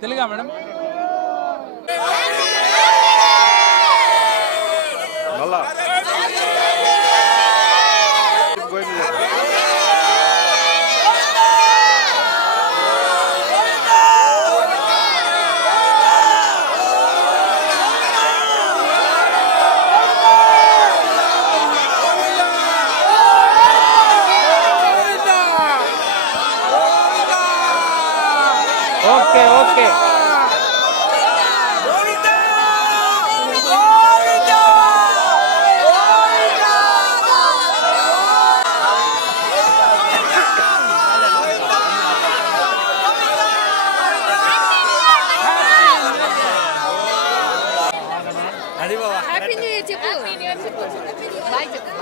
తెలుగా madam okay okay happy new year చెప్పు boy చెప్పు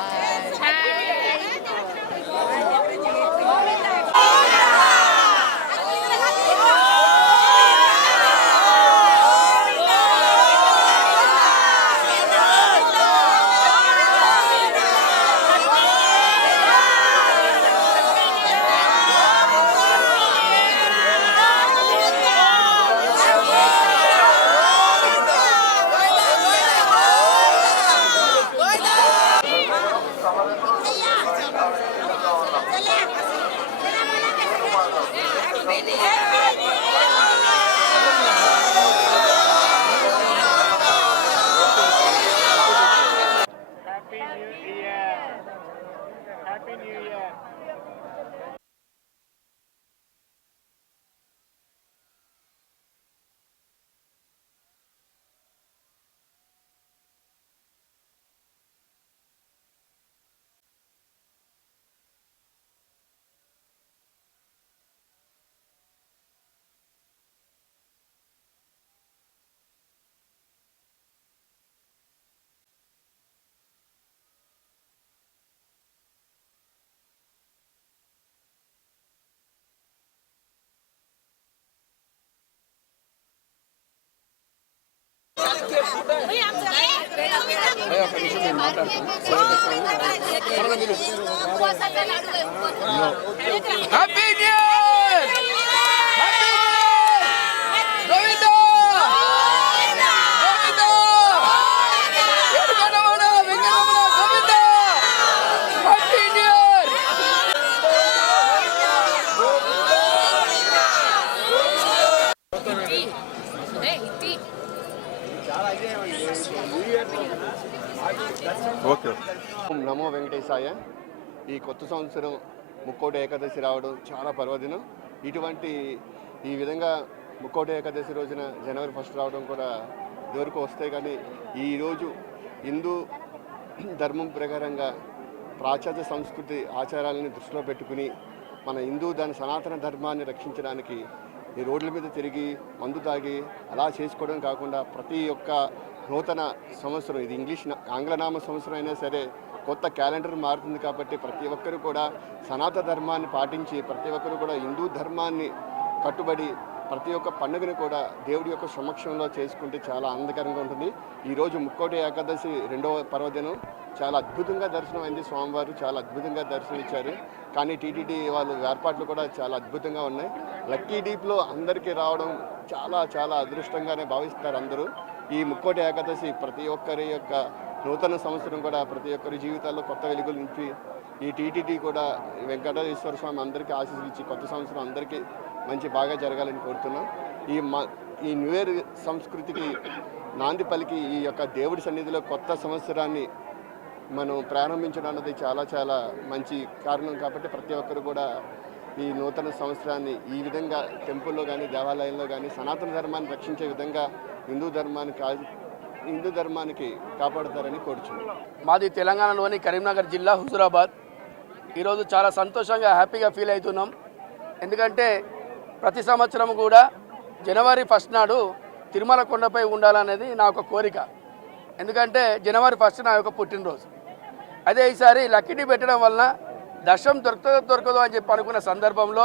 happy new year Govinda Govinda ఎడుగడవడ వెంగడవడ Govinda happy new year okay. నమో వెంకటేశాయ. ఈ కొత్త సంవత్సరం ముక్కోటి ఏకాదశి రావడం చాలా పర్వదినం. ఈ విధంగా ముక్కోటి ఏకాదశి రోజున జనవరి 1 రావడం కూడా ఇదివరకు వస్తాయి. కానీ ఈరోజు హిందూ ధర్మం ప్రకారంగా పాశ్చాత్య సంస్కృతి ఆచారాలని దృష్టిలో పెట్టుకుని మన దాని సనాతన ధర్మాన్ని రక్షించడానికి ఈ రోడ్ల మీద తిరిగి మందు తాగి అలా చేసుకోవడం కాకుండా ప్రతి ఒక్క నూతన సంవత్సరం, ఇది ఆంగ్లనామ సంవత్సరం అయినా సరే కొత్త క్యాలెండర్ మారుతుంది కాబట్టి ప్రతి ఒక్కరు కూడా సనాతన ధర్మాన్ని పాటించి ప్రతి ఒక్కరు కూడా హిందూ ధర్మాన్ని కట్టుబడి ప్రతి ఒక్క పండుగను కూడా దేవుడి యొక్క సమక్షంలో చేసుకుంటే చాలా ఆనందకరంగా ఉంటుంది. ఈరోజు ముక్కోటి ఏకాదశి 2వ పర్వదినం చాలా అద్భుతంగా దర్శనం అయింది. స్వామివారు చాలా అద్భుతంగా దర్శనం ఇచ్చారు. కానీ టీటీడీ వాళ్ళు ఏర్పాట్లు కూడా చాలా అద్భుతంగా ఉన్నాయి. లక్కీ డీప్లో అందరికీ రావడం చాలా చాలా అదృష్టంగానే భావిస్తారు అందరూ. ఈ ముక్కోటి ఏకాదశి ప్రతి ఒక్కరి యొక్క నూతన సంవత్సరం కూడా ప్రతి ఒక్కరి జీవితాల్లో కొత్త వెలుగులు నింపి ఈ టీటీడీ కూడా వెంకటేశ్వర స్వామి అందరికీ ఆశీస్సులు ఇచ్చి కొత్త సంవత్సరం అందరికీ మంచి బాగా జరగాలని కోరుతున్నాం. ఈ న్యూ ఇయర్ సంస్కృతికి నాంది పలికి ఈ యొక్క దేవుడి సన్నిధిలో కొత్త సంవత్సరాన్ని మనం ప్రారంభించడం అన్నది చాలా చాలా మంచి కారణం. కాబట్టి ప్రతి ఒక్కరు కూడా ఈ నూతన సంవత్సరాన్ని ఈ విధంగా టెంపుల్లో కానీ దేవాలయంలో కానీ సనాతన ధర్మాన్ని రక్షించే విధంగా హిందూ ధర్మానికి కాపాడుతారని కోరుచున్నాం. మాది తెలంగాణలోని కరీంనగర్ జిల్లా హుజూరాబాద్. ఈరోజు చాలా సంతోషంగా హ్యాపీగా ఫీల్ అవుతున్నాం. ఎందుకంటే ప్రతి సంవత్సరం కూడా జనవరి 1 నాడు తిరుమల కొండపై ఉండాలనేది నా ఒక కోరిక. ఎందుకంటే జనవరి 1 నా యొక్క పుట్టినరోజు. అదే ఈసారి లక్కీ పెట్టడం వలన దర్శనం దొరకదో అని చెప్పి అనుకున్న సందర్భంలో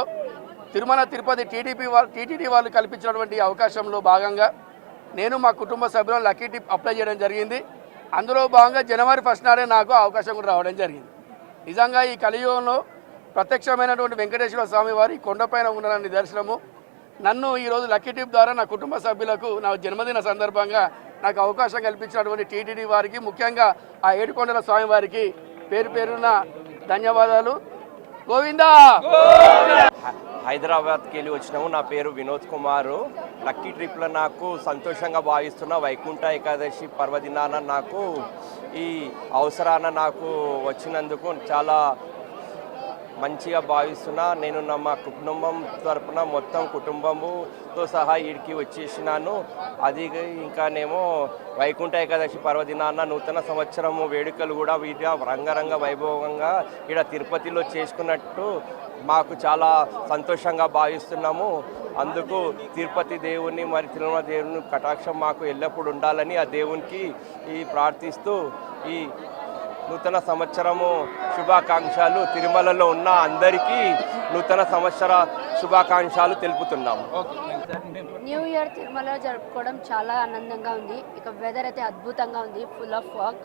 తిరుమల తిరుపతి టీటీడీ వాళ్ళు కల్పించినటువంటి అవకాశంలో భాగంగా నేను మా కుటుంబ సభ్యులను లక్కీ టిప్ అప్లై చేయడం జరిగింది. అందులో భాగంగా జనవరి 1 నాడే నాకు అవకాశం కూడా రావడం జరిగింది. నిజంగా ఈ కలియుగంలో ప్రత్యక్షమైనటువంటి వెంకటేశ్వర స్వామి వారి కొండపైన ఉన్న నిదర్శనము. నన్ను ఈరోజు లక్కీ టిప్ ద్వారా నా కుటుంబ సభ్యులకు నా జన్మదిన సందర్భంగా నాకు అవకాశం కల్పించినటువంటి టీటీడీ వారికి, ముఖ్యంగా ఆ ఏడుకొండల స్వామి వారికి పేరు పేరున ధన్యవాదాలు. గోవిందా. హైదరాబాద్కి వెళ్ళి వచ్చినాము. నా పేరు వినోద్ కుమారు. లక్కీ ట్రిప్లో నాకు సంతోషంగా భావిస్తున్న వైకుంఠ ఏకాదశి పర్వదినాన నాకు ఈ అవసరాన నాకు వచ్చినందుకు చాలా మంచిగా భావిస్తున్నా. నేను మా కుటుంబం తరపున మొత్తం కుటుంబముతో సహా ఈడికి వచ్చేసినాను. అది ఇంకానేమో వైకుంఠ ఏకాదశి పర్వదినాన నూతన సంవత్సరము వేడుకలు కూడా రంగరంగ వైభవంగా ఇక్కడ తిరుపతిలో చేసుకున్నట్టు మాకు చాలా సంతోషంగా భావిస్తున్నాము. అందుకు తిరుపతి దేవుని మరి తిరుమల దేవుని కటాక్షం మాకు ఎల్లప్పుడూ ఉండాలని ఆ దేవునికి ప్రార్థిస్తూ ఈ నూతన సంవత్సరము శుభాకాంక్షలు తిరుమలలో ఉన్న అందరికీ నూతన సంవత్సర శుభాకాంక్షలు తెలుపుతున్నాము. న్యూ ఇయర్ తిరుమలలో జరుపుకోవడం చాలా ఆనందంగా ఉంది. ఇక వెదర్ అయితే అద్భుతంగా ఉంది, ఫుల్ ఆఫ్ ఫాగ్.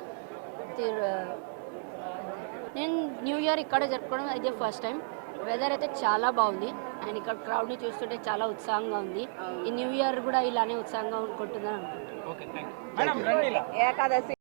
నేను న్యూ ఇయర్ ఇక్కడ జరుపుకోవడం అయితే ఫస్ట్ టైం. వెదర్ అయితే చాలా బాగుంది అండ్ ఇక్కడ క్రౌడ్ని చూస్తుంటే చాలా ఉత్సాహంగా ఉంది. ఈ న్యూ ఇయర్ కూడా ఇలానే ఉత్సాహంగా ఉంటుందని అనుకుంటున్నాను. ఏకాదశి